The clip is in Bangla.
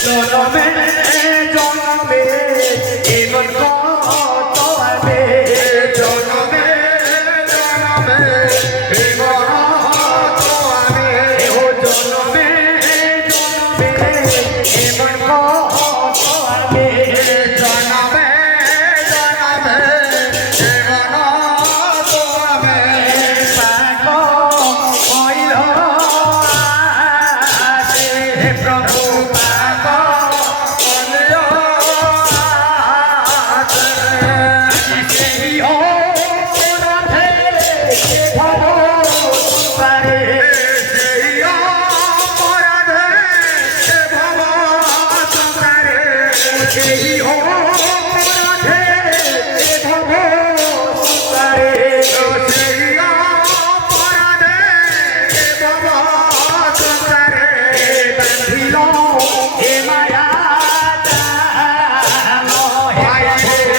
জনমে জনমে এমন কত আছে জনমে জনমে এমন কত আছে ও জনমে জনমে এমন কত আছে জনমে জনমে এমন কত আছে পাগল হইল আছে প্রভু Hey